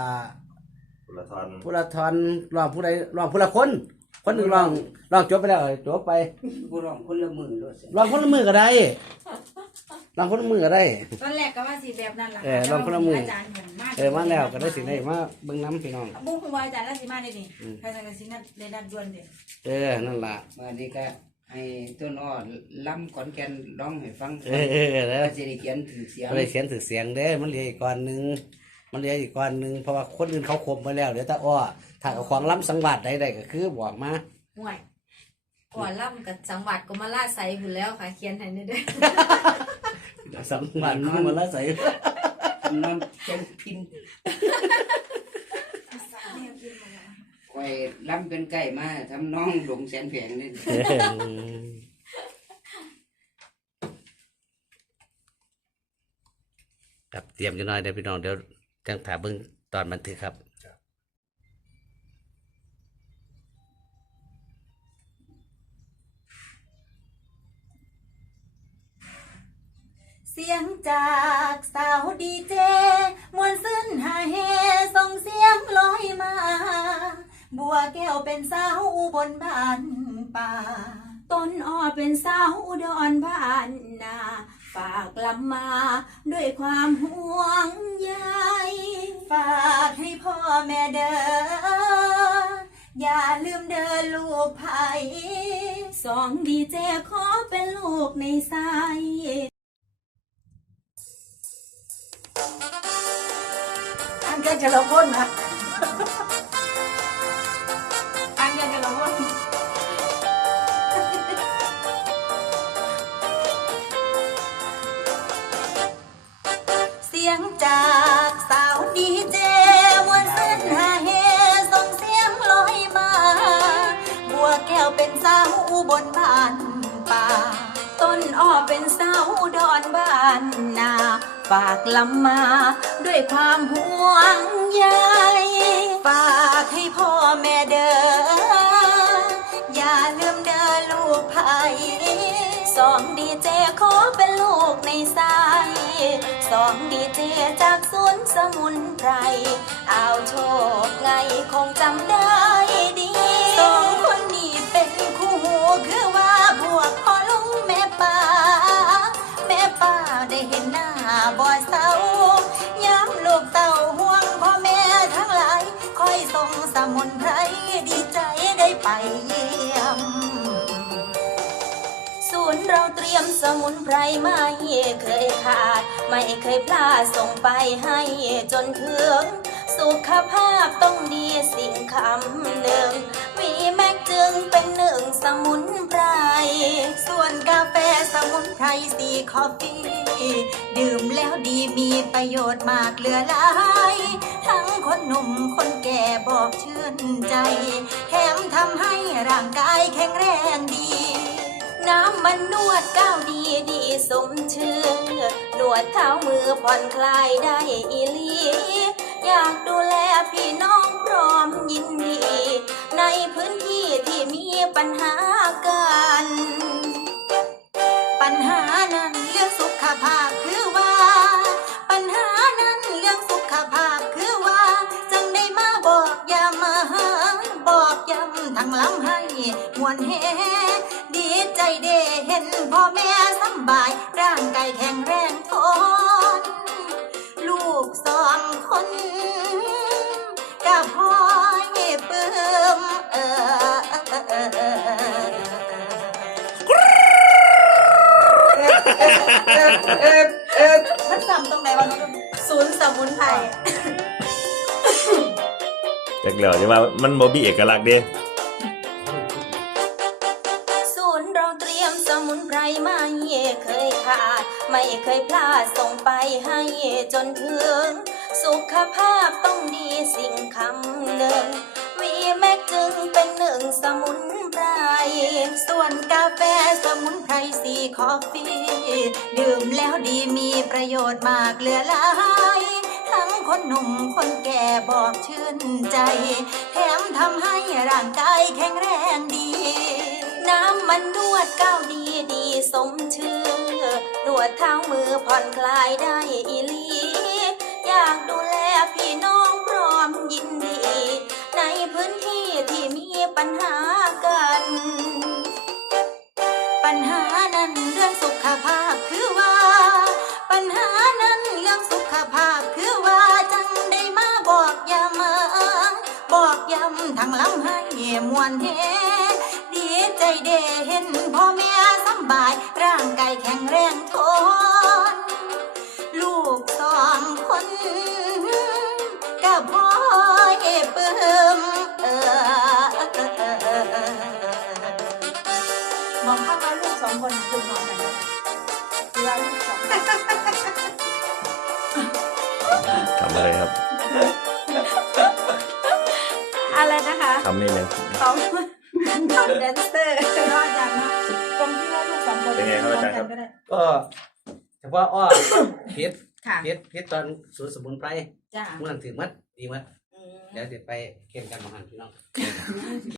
อ่าพุละทอนผู้ละทอนร้องผู้ใดร้องผู้ละคน คนหนึ่งร้องร้องจบไปแล้วจบไปผู้ร้องคนละมือด้วยสิร้องคนละมือก็ได้ร้องคนละมือก็ได้ ตอนแรกก็ว่าสิแบบนั้นล่ะเออลองคนละมืออาจารย์เหมือนมากเออมาแล้วก็ได้สิ่งได้มาเบิ่งน้ำพี่น้อง บุ้งคุณว่าอาจารย์แล้วสิมาได้ดิอืมใครสั่งกันสินัดเลยนัดด่วนเด้เออนั่นล่ะมาดีก็ให้ต้นอ้อล้ำขอนแก่นร้องให้ฟังเออเออเออแล้วว่าสิได้เขียนถือเสียงก็เลยเสียงถือเสียงเด้อมันเหลืออีกก้อนหนึง มันเหลืออีกก้อนหนึงเพราะว่าคนอื่นเขาคมไปแล้วเดี๋ยวตาอ้อถ้าเอาของล้ำสังวัดใดๆก็คือบอกมาห่วยก่อนล่ำกับจังหวัดก็มาล่าใส่หุ่นแล้วค่ะเขียนให้นี่เด้อสังวัดมันมาละใส่นอนเจ้งพินคอยล้ำเป็นไก่มาทำน้องหลงแสนแผงนี่เออครับเตรียมจะน้อยเดี๋ยวพี่น้องเดี๋ยว จังถาเบิ่งตอนบันทึกครับเสียงจากสาวดีเจ มวนซึ้นหาเฮส่งเสียงลอยมา บัวแก้วเป็นสาวอุบลบ้านป่า ต้นอ้อเป็นสาวอุดรบ้านนาฝากลำมาด้วยความห่วงใยฝากให้พ่อแม่เด้ออย่าลืมเดินลูกไผ่สองดีเจขอเป็นลูกในสายอันกันจะละพ้นนะ สียงจากสาวดีเจมวนเส้นหาเฮส่งเสียงลอยมา บัวแก้วเป็นสาวอุบลบ้านป่า ต้นอ้อเป็นสาวอุดรบ้านนา ฝากลำมาด้วยความห่วงใยฝากให้พ่อแม่เด้ออย่าลืมเด้อลูกไผ่สองดีเจขอ องดีเจจากสวนสมุนไพร เอาโชคไงคงจำได้ เราเตรียมสมุนไพรไม่เคยขาด ไม่เคยพลาดส่งไปให้จนถึง สุขภาพต้องดีสิ่งคำหนึ่งวีแม็กจึงเป็นหนึ่งสมุนไพร ส่วนกาแฟสมุนไพรสีคอฟฟี่ ดื่มแล้วดีมีประโยชน์มากเหลือหลายทั้งคนหนุ่มคนแก่บอกชื่นใจ แถมทำให้ร่างกายแข็งแรงดี น้ำมันนวดก้าวดีดีสมชื่อนวดเท้ามือผ่อนคลายได้อีหลี อยากดูแลพี่น้องพร้อมยินดี ในพื้นที่ที่มีปัญหากันปัญหานั้นเรื่องสุขภาพคือว่า ปัญหานั้นเรื่องสุขภาพคือว่าจึงได้มาบอกอย่ามาหาบอกย้ำทั้งลำให้มวนเฮดีใจเดเห็นพ่อแม่สบาย ร่างกายแข็งแรงทนลูกสองคนกับพ่อยเปิมเออมันซ้ำตรงไหนวะศูนย์สมุนไพรจากเหล่าจะว่ามันบ่มีเอกลักษณ์เด้ เตรียมสมุนไพรไม่เคยขาด ไม่เคยพลาดส่งไปให้จนถึง สุขภาพต้องดีสิ่งคำหนึ่ง วีแม็กจึงเป็นหนึ่งสมุนไพร ส่วนกาแฟสมุนไพรสีคอฟฟี่ดื่มแล้วดีมีประโยชน์มากเหลือหลายทั้งคนหนุ่มคนแก่บอกชื่นใจ แถมทำให้ร่างกายแข็งแรงดี มันนวดก้าวดีดีสมชื่อนวดเท้ามือผ่อนคลายได้อีลี อยากดูแลพี่น้องพร้อมยินดี ในพื้นที่ที่มีปัญหากัน ปัญหานั้นเรื่องสุขภาพคือว่า ปัญหานั้นเรื่องสุขภาพคือว่าจังได้มาบอกยามบอกยำมทางลำให้มวนเฮ ใจเด้เห็นพ่อแม่สำบาย ร่างกายแข็งแรงทน ลูกสองคนกับพ่อเอปึมเออมองข้ามาลูกสองคนคือมองกันเวลาลูกสองทำอะไรครับ อะไรนะคะทำไม่เลยของของ แดนเซอร์รอดจังนะตรงที่ว่าลูกสองคนเป็นไงครับอาจารย์ครับ ก็ได้ก็เฉพาะอ้อเพชรค่ะเพชรเพชรตอนศูนย์สมุนไพรจ้า เมื่อนั้นถือมัดดีมัดเดี๋ยวเดี๋ยวไปเกี่ยงกันมาหันพี่น้อง